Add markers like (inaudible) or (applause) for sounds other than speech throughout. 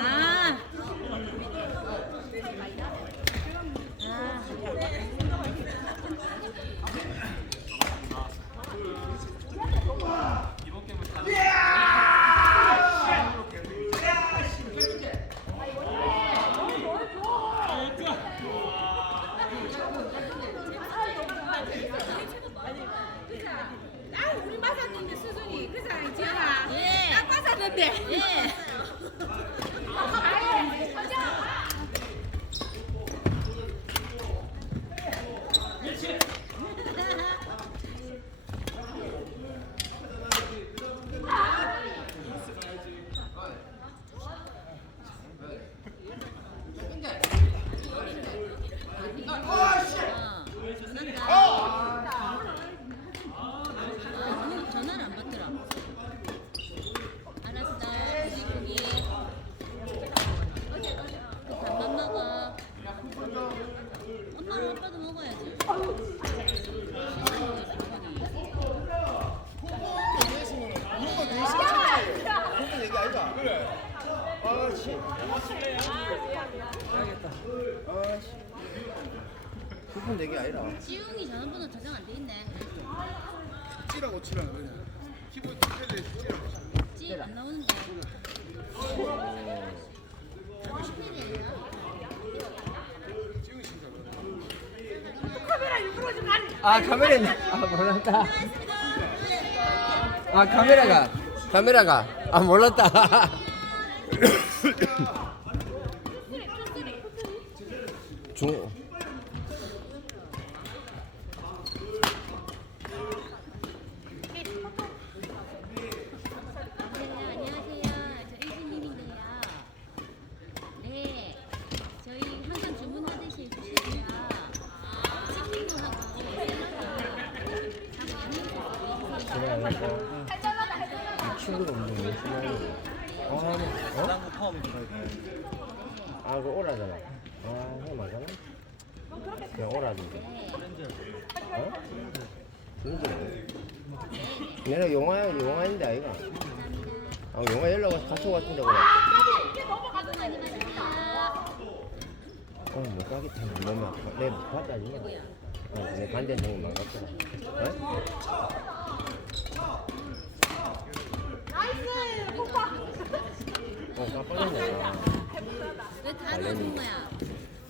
아. 아, 우리 맞았는데 수준이 그 사람이 지영아. 예. 딱 맞았는데. 예. 어, 전화를 안 받더라. 알았어. 고기 고기. 그 밥만 먹어. 엄마랑 아빠도 먹어야지. 그런 얘기 아이가? 그래. 아씨. 알겠다. 아씨. 그런 얘기 아니라. 지웅이 전화번호 저장 안 돼 있네. 찌라고 치라는 거냐? 키보드 패드에 찌라고. 찌안 나오는데. 지금 신경 카메라 일부러 좀 안. 아 카메라네 아 몰랐다 아 카메라가 카메라가 아 몰랐다 중 네, 안녕하세요. 저 일진님인데요. 네, 저희 항상 주문하듯이 주시고요. 치킨도 하고 샐러드. 친구가 하는 아, 딴거 파면 좀 아, 그거 오라잖아. 아, 그거 맞잖아. 그냥 오라던데. 어? 그런데. 내가 영화, 영화인데, 아이가. 아, 영화 연락 와서 같이 왔던데, 그래. 어, 못 가겠다. 몸이 아파. 내 봤다, 지금. 어, 내 반대 정이 망갔더라. 어? 어, 깜빡이네. 왜다 넣어준 거야?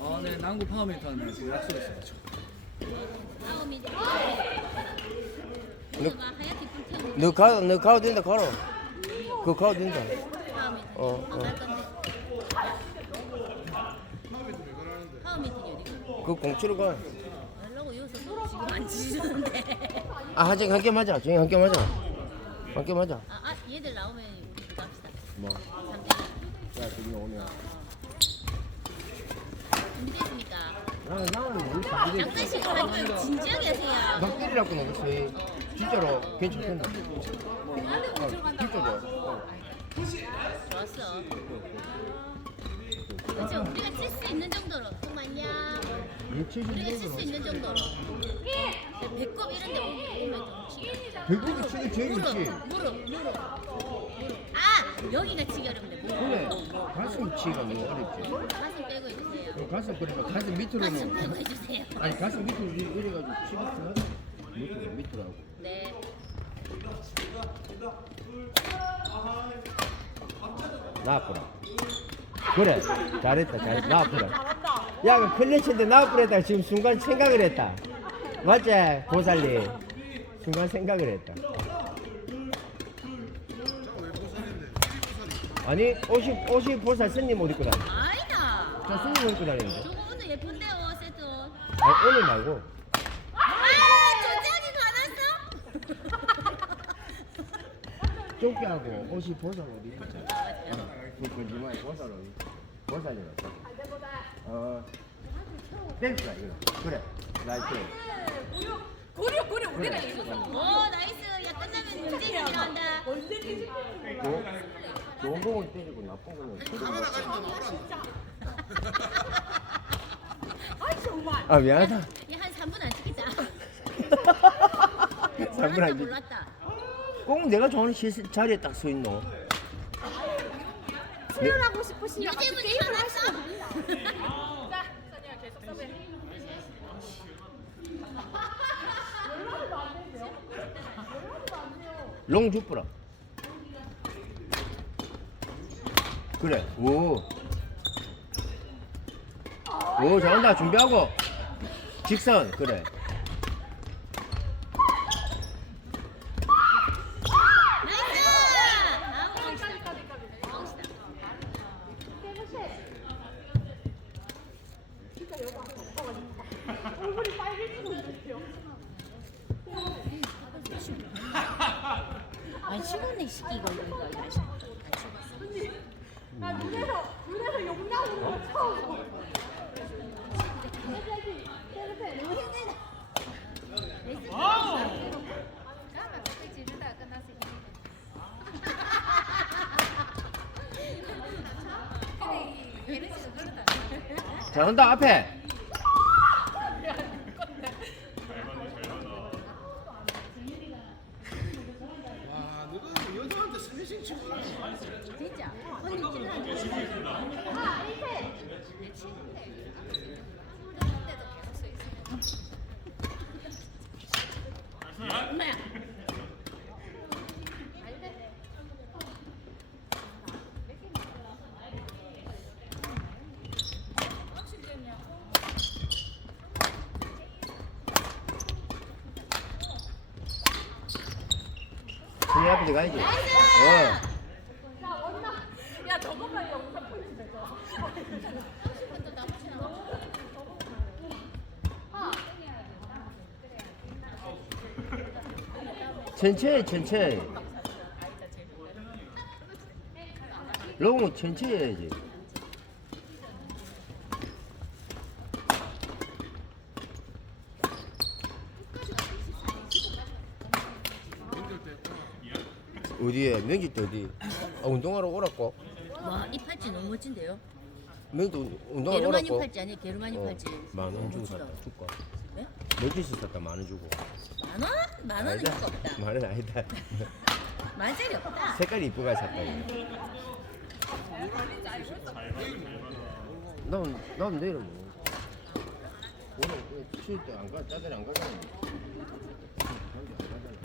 아, 네, 남구 파워미터 하는 지금 약속했어요. 다음이 너- 막 하얗게 불태우는 너 가, 너 가도 된다, 가라. 그거 가도 된다. 다음이 어, 어. 갈 건데. 파워 미팅이 어디가? 그 공치로 가. 연락을 여기서 지금 안 지르는데. 아, 하정 함께 맞아. 정이 함께 맞아. 함께 맞아. 아, 아 얘들 나오면 우리 그거 합시다. 뭐. 야, 저기 오면. 준비됐습니까? 나는 나는 우리 사람들이 장난식 하지 진지하게 하세요. 막 때리라고 놓겠어. 진짜로 괜찮겠나? 어, 진짜 좋아. 어. 좋았어. 그죠? 우리가 칠 수 있는 정도로. 정말요. 육칠십 우리가 칠 수. 있는 정도로. 배꼽 이런 데 배꼽이 치기 제일 무릎, 좋지. 무릎, 무릎. 아! 여기가 치기 어렵네. 그래. 무릎. 가슴 치가 너무 어렵지. 가슴 빼고 해주세요. 그 가슴 그러니까 가슴 가슴 밑으로는 빼고 해주세요. 아니 가슴 밑으로 이래- 치기 편하다. 밑으로 밑으로 하고. 네. 나쁘라. 그래. 잘했다. 잘했다. 나쁘라. 야, 그 클래치인데 나쁘랬다. 지금 순간 생각을 했다. 맞지? 고살리. 순간 생각을 했다. 아니, 옷이, 옷이 보살 스님 옷 입고 다니. 아니다. 저 스님 옷 입고 다니는데. 저거 오늘 예쁜데요, 세트 옷. 아니, 오늘 말고. 아, 조장이 가났어? 옷이 보살 옷 입고. 그 건지마에 보살 옷 입고. 보살이라. 어. 댄스다, 이거. 그래. 나이스. 고려 고려 우리가 이겼어. 오, 나이스. 야, 끝나면 문제 들어간다. 조, 좋은 공을 때리고 나쁜 공을 때리고 아 정말. 아 미안하다 야, 한 3분 안 찍겠다. 3분 (laughs) 안 몰랐다, 돼. 몰랐다. 꼭 내가 좋아하는 시, 자리에 딱 서 있노. 출연하고 싶으시면 같이 유재문이 게임을. 하시면 자 선이 (laughs) 야 계속 서배 롱 주뿌라. 그래. 오. 오 잘한다. 준비하고. 직선 그래. 아니 이거 이거 안 치고. 나 눈에서 눈에서 욕 나오는 거 처음 봐. 잘한다 앞에. 와 너는 여자한테 스매싱 치고 가. 진짜. 언니 찔러. 엄마야. 승희 앞에 가야지. 어. 천천히 천천히. 롱은 천천히 해야지. 어디에? 명지 때 어디? 아, 운동하러 오라고? 와, 이 팔찌 너무 멋진데요? 명지 운동하러 오라고? 팔찌 아니에요? 게르마늄 팔찌. 만원 주고. 샀다. 줄까? 네? 명지에서 샀다 만 원 주고. 만 원? 만 원은. 이거 없다. 만원 아니다. 만짜리 없다. 색깔이 이쁘가 샀다. 이거. 난, 난 내일은 뭐. 오늘 쉴 때 안 가, 짜들이 안 가잖아. 안 가잖아.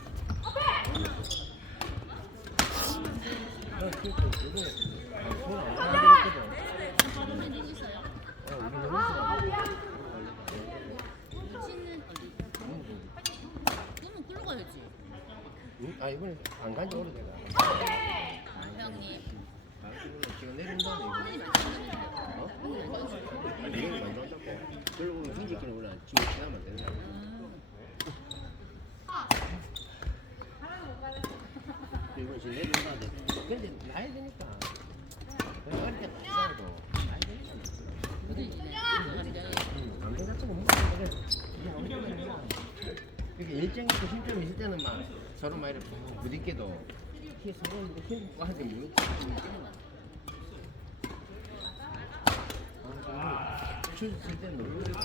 난 쉴때 그거, 아, 손안 가는 거 무슨 일 있어요? 어, 우리 너무 있어. 치는 어디? 그러면 글로 가야지. 응? 아, 이번에 안 오래돼가. 아, 형님. 지금 내린다네, 이거. 어? 이걸 완전 잡고. 그리고 ಹಿಂ지키는 원래 되는 거야. 이거 지금. 근데 나야 되니까. 내가 어릴 때딱 싸도 나야 되니까. 응, 남자 먹으면 그래. 이게 일정이 있고 힘좀 있을 때는 막 서로 막 이렇게 부딪혀도 이게 서로 이렇게 힘 먹고 하지 때는 너무 이렇게 이렇게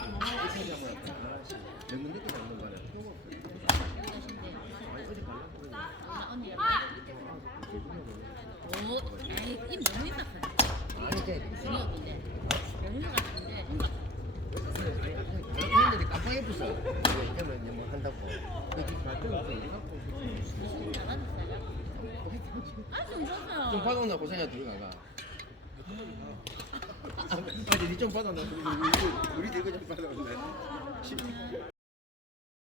하면 너무 늦게 잡는 거야. 언니. 오, 아이, 입 너무 입박하다. 아니 이제 중이 없는데. 연휴 같은데. 이제는 이제 뭐 한다고. 아, 좀. 받아온다 고생이야 들어가가. 아니 니좀 받아놔. 우리 대거 좀 받아온다.